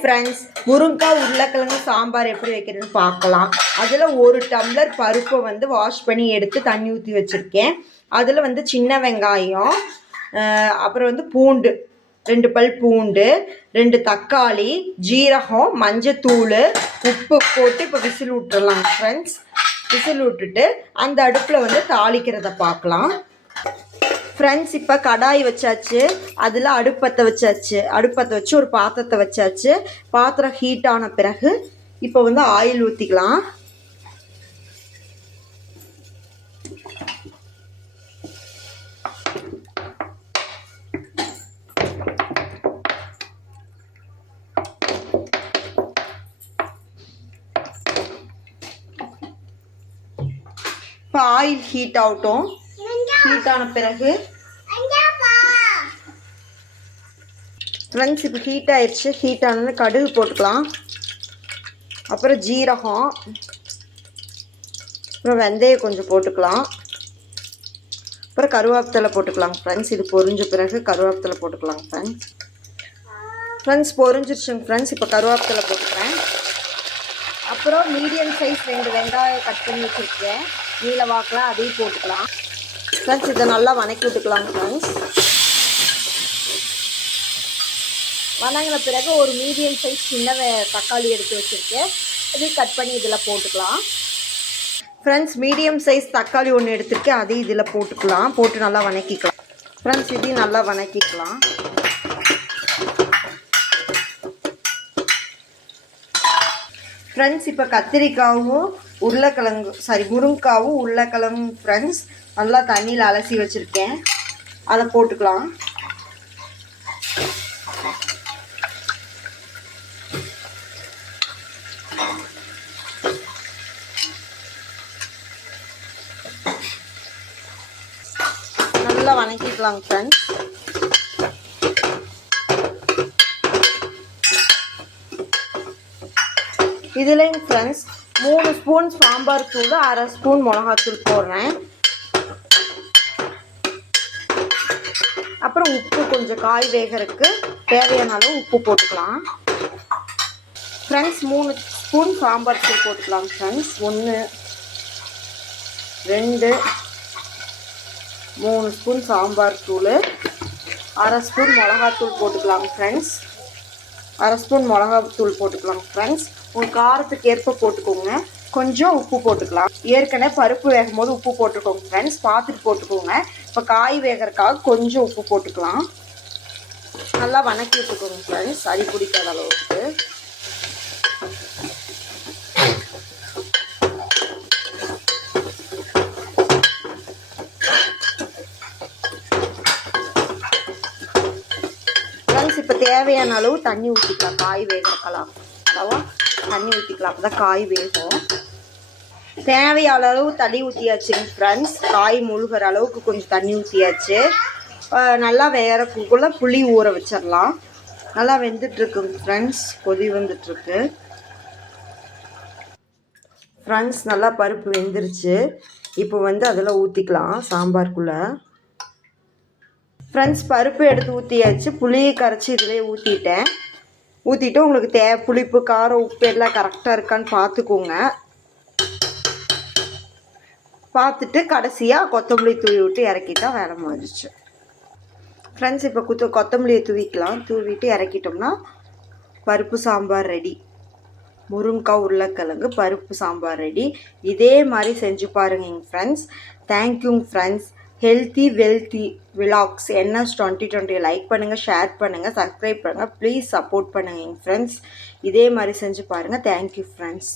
Friends, முருங்கைக்காய் உருளைக்கிழங்கு சாம்பார் எப்படி வைக்கிறதுன்னு பார்க்கலாம். அதில் 1 டம்ளர் பருப்பை வந்து வாஷ் பண்ணி எடுத்து தண்ணி ஊற்றி வச்சுருக்கேன். அதில் வந்து சின்ன வெங்காயம், அப்புறம் வந்து பூண்டு 2 பல் பூண்டு, 2 தக்காளி, ஜீரகம், மஞ்சத்தூள், உப்பு போட்டு இப்போ விசில் விட்டுறலாம் ஃப்ரெண்ட்ஸ். விசில் விட்டுட்டு அந்த அடுப்பில் வந்து தாளிக்கிறத பார்க்கலாம் ஃப்ரெண்ட்ஸ். இப்போ கடாய் வச்சாச்சு, அதில் அடுப்பத்தை வச்சு ஒரு பாத்திரத்தை வச்சாச்சு. பாத்திரம் ஹீட் ஆன பிறகு இப்போ வந்து ஆயில் ஊற்றிக்கலாம். இப்போ ஆயில் ஹீட் ஆகட்டும். ஹீட் ஆன பிறகு ஃப்ரெண்ட்ஸ் இப்போ ஹீட் ஆயிடுச்சு. ஹீட் ஆனது கடுகு போட்டுக்கலாம், அப்புறம் ஜீரகம், அப்புறம் வெந்தயம் கொஞ்சம் போட்டுக்கலாம், அப்புறம் கருவேப்பிலை போட்டுக்கலாம் ஃப்ரெண்ட்ஸ். இது பொரிஞ்ச பிறகு கருவேப்பிலை போட்டுக்கலாம் ஃப்ரெண்ட்ஸ். பொரிஞ்சிருச்சுங்க ஃப்ரெண்ட்ஸ். இப்போ கருவேப்பிலை போட்டுக்கிறேன். அப்புறம் மீடியம் சைஸ் 2 வெங்காயம் கட் பண்ணி வச்சுருக்கேன் நீல வாக்கில், அதையும் போட்டுக்கலாம் ஃப்ரெண்ட்ஸ். இதை நல்லா வணக்கி விட்டுக்கலாம் ஃப்ரெண்ட்ஸ். வணங்கின பிறகு ஒரு மீடியம் சைஸ் சின்ன தக்காளி எடுத்து வச்சுருக்கேன், அதையும் கட் பண்ணி இதில் போட்டுக்கலாம் ஃப்ரெண்ட்ஸ். மீடியம் சைஸ் தக்காளி ஒன்று எடுத்துருக்கேன், அதையும் இதில் போட்டுக்கலாம். போட்டு நல்லா வணக்கிக்கலாம் ஃப்ரெண்ட்ஸ். இதையும் நல்லா வணக்கிக்கலாம். ஃப்ரெண்ட்ஸ் இப்போ கத்திரிக்காவும் முருங்கைக்காவும் உருளைக்கிழங்கும் ஃப்ரெண்ட்ஸ் நல்லா தண்ணியில் அலசி வச்சுருக்கேன், அதை போட்டுக்கலாம். நல்லா வணக்கிக்கலாம் ஃப்ரெண்ட்ஸ். இதுலேயும் ஃப்ரெண்ட்ஸ் 3 ஸ்பூன் சாம்பார் தூள், 1/2 ஸ்பூன் மிளகாத்தூள் போடுறேன். அப்புறம் உப்பு கொஞ்சம் காய் வேகிறதுக்கு தேவையான அளவு உப்பு போட்டுக்கலாம் ஃப்ரெண்ட்ஸ். 3 ஸ்பூன் சாம்பார் தூள் போட்டுக்கலாம் ஃப்ரெண்ட்ஸ். 1 2 3 ஸ்பூன் சாம்பார் தூள், 1/2 ஸ்பூன் மிளகாத்தூள் போட்டுக்கலாம் ஃப்ரெண்ட்ஸ். 1/2 ஸ்பூன் மிளகாத்தூள் போட்டுக்கலாம் ஃப்ரெண்ட்ஸ். உங்கள் காரத்துக்கு ஏற்ப போட்டுக்கோங்க. கொஞ்சம் உப்பு போட்டுக்கலாம். ஏற்கனவே பருப்பு வேகும் போது உப்பு போட்டுக்கோங்க ஃப்ரெண்ட்ஸ், பார்த்துட்டு போட்டுக்கோங்க. இப்போ காய் வேகிறதுக்காக கொஞ்சம் உப்பு போட்டுக்கலாம். நல்லா வணக்கி விட்டுக்கோங்க ஃப்ரெண்ட்ஸ், அடி பிடிக்காத அளவுக்கு. ஃப்ரெண்ட்ஸ் இப்போ தேவையான அளவு தண்ணி ஊற்றிக்கலாம். காய் வேகிறக்கலாம் அளவா தண்ணி ஊற்றிக்கலாம், அப்போ தான் காய் வேகும். தேவையான அளவு தண்ணி ஊற்றியாச்சுங்க ஃப்ரெண்ட்ஸ். காய் முழுகிற அளவுக்கு கொஞ்சம் தண்ணி ஊற்றியாச்சு. நல்லா வேகிறக்குள்ளே புளி ஊற வச்சிடலாம். நல்லா வெந்துட்டுருக்குங்க ஃப்ரெண்ட்ஸ், கொதி வந்துட்டுருக்கு ஃப்ரெண்ட்ஸ். நல்லா பருப்பு வெந்துருச்சு. இப்போ வந்து அதில் ஊற்றிக்கலாம் சாம்பாருக்குள்ளே ஃப்ரெண்ட்ஸ். பருப்பு எடுத்து ஊற்றியாச்சு, புளியை கரைச்சி இதிலே ஊற்றிட்டு உங்களுக்கு புளிப்பு காரம் உப்பு எல்லாம் கரெக்டாக இருக்கான்னு பார்த்துக்கோங்க. பார்த்துட்டு கடைசியாக கொத்தமல்லி தூவி விட்டு இறக்கிட்டா வேலை முடிஞ்சிச்சு ஃப்ரெண்ட்ஸ். இப்போ கொத்தமல்லியை தூவிட்டு இறக்கிட்டோம்னா பருப்பு சாம்பார் ரெடி. முருங்கைக்காய் உருளைக்கிழங்கு பருப்பு சாம்பார் ரெடி. இதே மாதிரி செஞ்சு பாருங்க ஃப்ரெண்ட்ஸ். தேங்க்யூங்க friends. Healthy wealthy vlogs NS 2020 like பண்ணுங்கள், ஷேர் பண்ணுங்கள், சப்ஸ்கிரைப் பண்ணுங்கள், ப்ளீஸ் சப்போர்ட் பண்ணுங்க ஃப்ரெண்ட்ஸ். இதே மாதிரி செஞ்சு பாருங்கள். Thank you friends.